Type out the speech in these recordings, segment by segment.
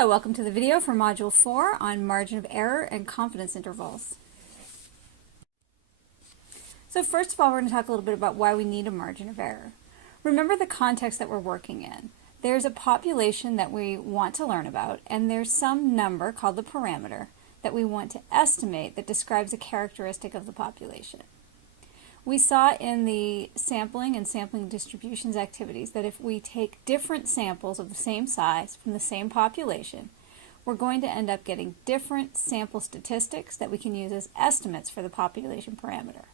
Hello, welcome to the video for Module 4 on margin of error and confidence intervals. So first of all, we're going to talk a little bit about why we need a margin of error. Remember the context that we're working in. There's a population that we want to learn about, and there's some number called the parameter that we want to estimate that describes a characteristic of the population. We saw in the sampling and sampling distributions activities that if we take different samples of the same size from the same population, we're going to end up getting different sample statistics that we can use as estimates for the population parameter.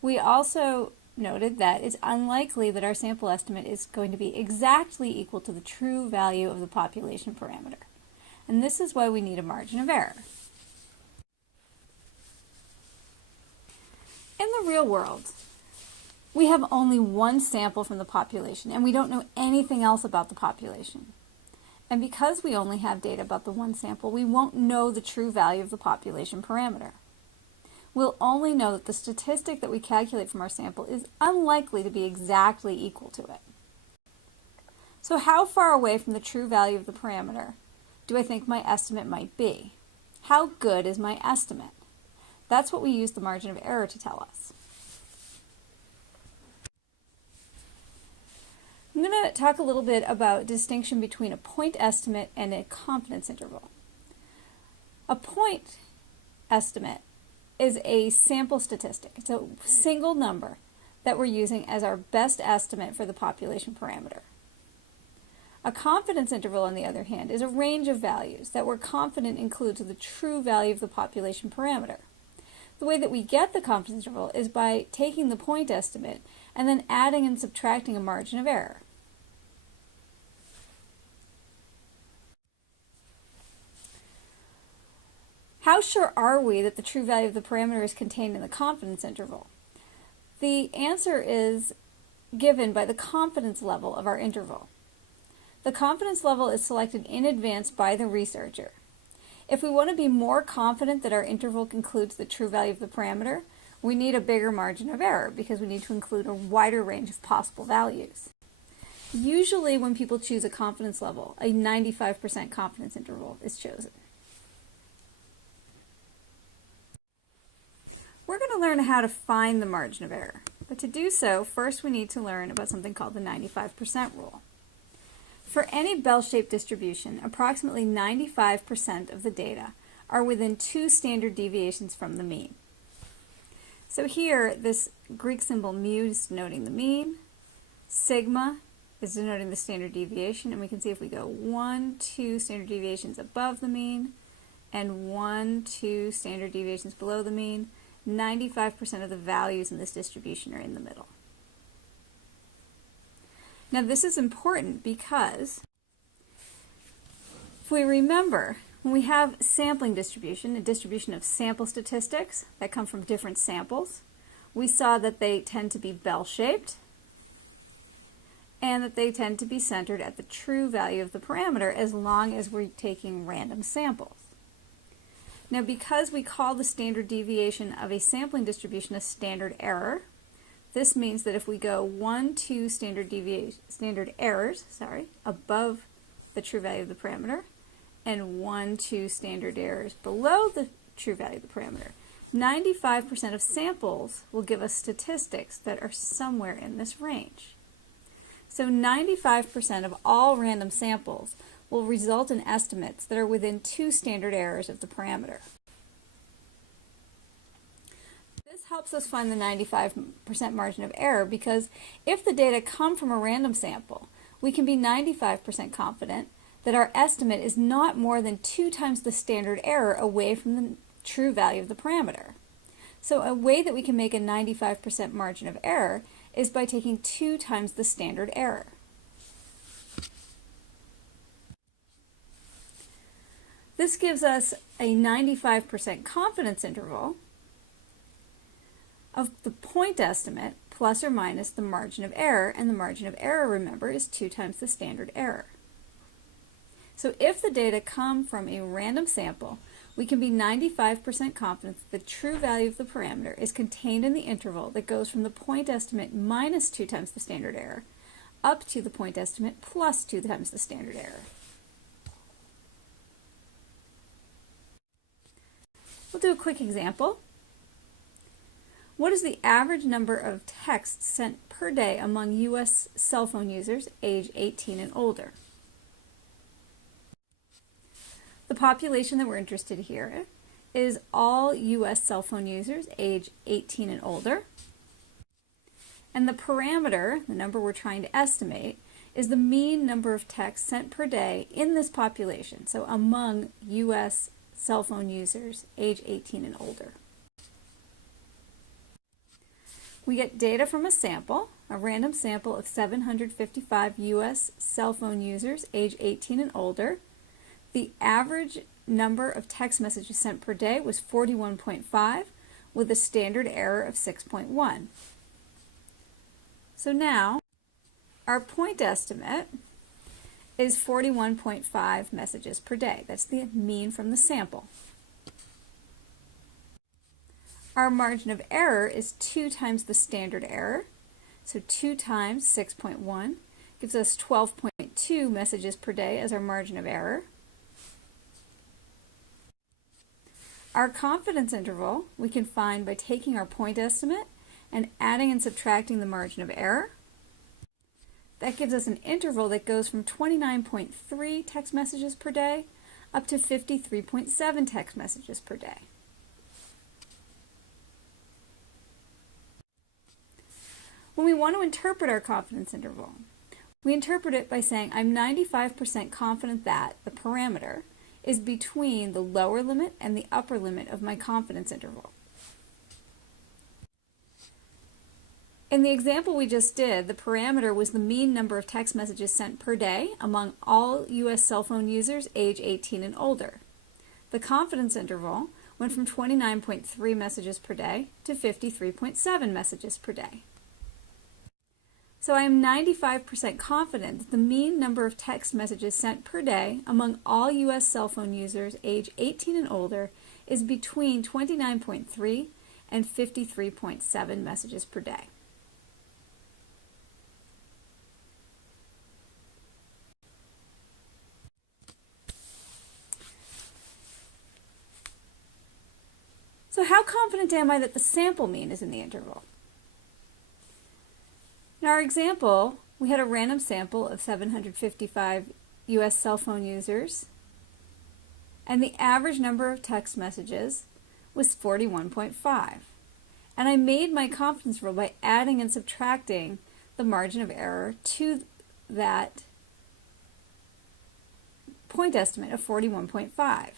We also noted that it's unlikely that our sample estimate is going to be exactly equal to the true value of the population parameter. And this is why we need a margin of error. In the real world, we have only one sample from the population, and we don't know anything else about the population. And because we only have data about the one sample, we won't know the true value of the population parameter. We'll only know that the statistic that we calculate from our sample is unlikely to be exactly equal to it. So how far away from the true value of the parameter do I think my estimate might be? How good is my estimate? That's what we use the margin of error to tell us. I'm going to talk a little bit about distinction between a point estimate and a confidence interval. A point estimate is a sample statistic. It's a single number that we're using as our best estimate for the population parameter. A confidence interval, on the other hand, is a range of values that we're confident includes the true value of the population parameter. The way that we get the confidence interval is by taking the point estimate and then adding and subtracting a margin of error. How sure are we that the true value of the parameter is contained in the confidence interval? The answer is given by the confidence level of our interval. The confidence level is selected in advance by the researcher. If we want to be more confident that our interval includes the true value of the parameter, we need a bigger margin of error because we need to include a wider range of possible values. Usually when people choose a confidence level, a 95% confidence interval is chosen. We're going to learn how to find the margin of error, but to do so, first we need to learn about something called the 95% rule. For any bell-shaped distribution, approximately 95% of the data are within 2 standard deviations from the mean. So here, this Greek symbol mu is denoting the mean, sigma is denoting the standard deviation, and we can see if we go 1, 2 standard deviations above the mean, and 1, 2 standard deviations below the mean, 95% of the values in this distribution are in the middle. Now this is important because if we remember, when we have sampling distribution, a distribution of sample statistics that come from different samples, we saw that they tend to be bell-shaped and that they tend to be centered at the true value of the parameter as long as we're taking random samples. Now because we call the standard deviation of a sampling distribution a standard error, this means that if we go 1, 2 standard errors above the true value of the parameter and 1, 2 standard errors below the true value of the parameter, 95% of samples will give us statistics that are somewhere in this range. So 95% of all random samples will result in estimates that are within 2 standard errors of the parameter. This helps us find the 95% margin of error because if the data come from a random sample, we can be 95% confident that our estimate is not more than 2 times the standard error away from the true value of the parameter. So a way that we can make a 95% margin of error is by taking 2 times the standard error. This gives us a 95% confidence interval of the point estimate plus or minus the margin of error, and the margin of error, remember, is 2 times the standard error. So if the data come from a random sample, we can be 95% confident that the true value of the parameter is contained in the interval that goes from the point estimate minus 2 times the standard error up to the point estimate plus 2 times the standard error. We'll do a quick example. What is the average number of texts sent per day among U.S. cell phone users age 18 and older? The population that we're interested here is all U.S. cell phone users age 18 and older. And the parameter, the number we're trying to estimate, is the mean number of texts sent per day in this population, so among U.S. cell phone users age 18 and older. We get data from a sample, a random sample of 755 U.S. cell phone users age 18 and older. The average number of text messages sent per day was 41.5 with a standard error of 6.1. So now our point estimate is 41.5 messages per day. That's the mean from the sample. Our margin of error is 2 times the standard error. So 2 times 6.1 gives us 12.2 messages per day as our margin of error. Our confidence interval we can find by taking our point estimate and adding and subtracting the margin of error. That gives us an interval that goes from 29.3 text messages per day up to 53.7 text messages per day. When we want to interpret our confidence interval, we interpret it by saying I'm 95% confident that the parameter is between the lower limit and the upper limit of my confidence interval. In the example we just did, the parameter was the mean number of text messages sent per day among all U.S. cell phone users age 18 and older. The confidence interval went from 29.3 messages per day to 53.7 messages per day. So I am 95% confident that the mean number of text messages sent per day among all U.S. cell phone users age 18 and older is between 29.3 and 53.7 messages per day. So how confident am I that the sample mean is in the interval? In our example, we had a random sample of 755 U.S. cell phone users, and the average number of text messages was 41.5. And I made my confidence interval by adding and subtracting the margin of error to that point estimate of 41.5.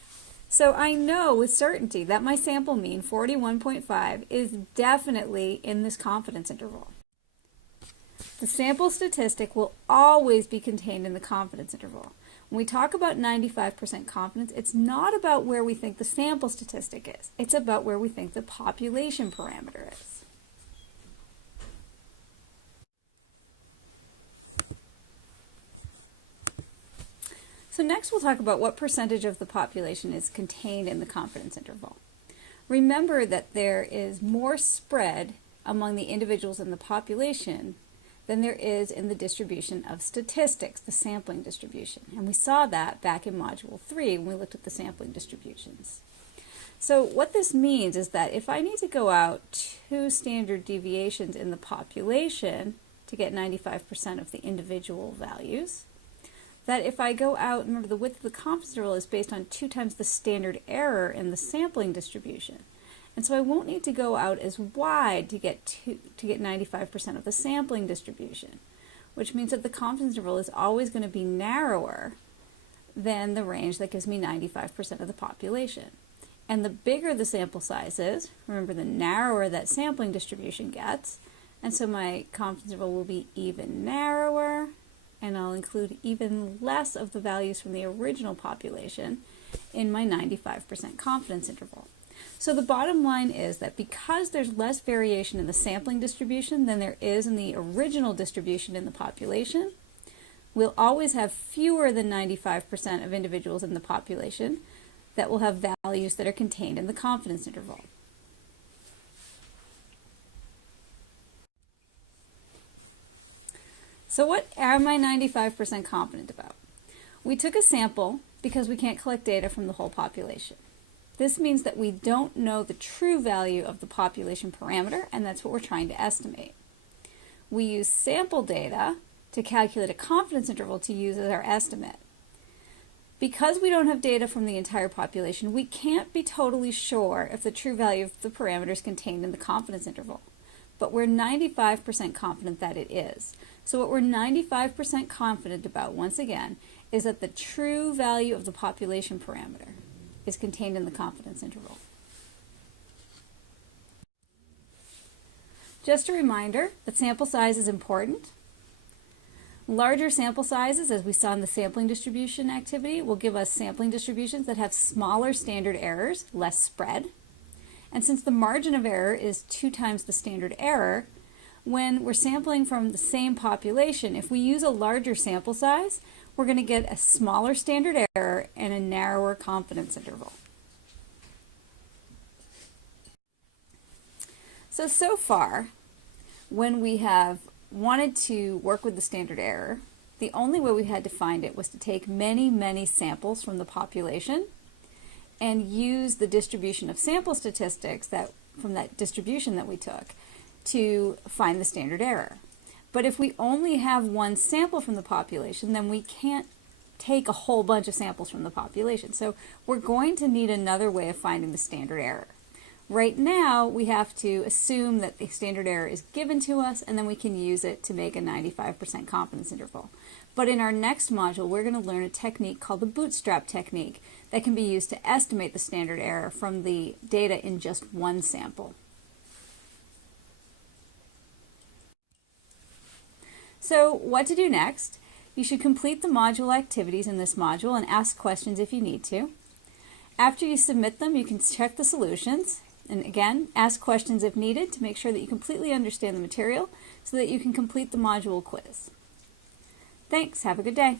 So I know with certainty that my sample mean, 41.5, is definitely in this confidence interval. The sample statistic will always be contained in the confidence interval. When we talk about 95% confidence, it's not about where we think the sample statistic is. It's about where we think the population parameter is. So next we'll talk about what percentage of the population is contained in the confidence interval. Remember that there is more spread among the individuals in the population than there is in the distribution of statistics, the sampling distribution. And we saw that back in Module 3 when we looked at the sampling distributions. So what this means is that if I need to go out 2 standard deviations in the population to get 95% of the individual values, that if I go out, remember the width of the confidence interval is based on 2 times the standard error in the sampling distribution. And so I won't need to go out as wide to get 95% of the sampling distribution, which means that the confidence interval is always going to be narrower than the range that gives me 95% of the population. And the bigger the sample size is, remember the narrower that sampling distribution gets, and so my confidence interval will be even narrower, and I'll include even less of the values from the original population in my 95% confidence interval. So the bottom line is that because there's less variation in the sampling distribution than there is in the original distribution in the population, we'll always have fewer than 95% of individuals in the population that will have values that are contained in the confidence interval. So what am I 95% confident about? We took a sample because we can't collect data from the whole population. This means that we don't know the true value of the population parameter, and that's what we're trying to estimate. We use sample data to calculate a confidence interval to use as our estimate. Because we don't have data from the entire population, we can't be totally sure if the true value of the parameter is contained in the confidence interval. But we're 95% confident that it is. So what we're 95% confident about, once again, is that the true value of the population parameter is contained in the confidence interval. Just a reminder that sample size is important. Larger sample sizes, as we saw in the sampling distribution activity, will give us sampling distributions that have smaller standard errors, less spread. And since the margin of error is 2 times the standard error, when we're sampling from the same population, if we use a larger sample size, we're going to get a smaller standard error and a narrower confidence interval. So far, when we have wanted to work with the standard error, the only way we had to find it was to take many, many samples from the population and use the distribution of sample statistics from that distribution that we took to find the standard error. But if we only have one sample from the population, then we can't take a whole bunch of samples from the population. So we're going to need another way of finding the standard error. Right now, we have to assume that the standard error is given to us, and then we can use it to make a 95% confidence interval. But in our next module, we're going to learn a technique called the bootstrap technique that can be used to estimate the standard error from the data in just one sample. So what to do next? You should complete the module activities in this module and ask questions if you need to. After you submit them, you can check the solutions. And again, ask questions if needed to make sure that you completely understand the material so that you can complete the module quiz. Thanks. Have a good day.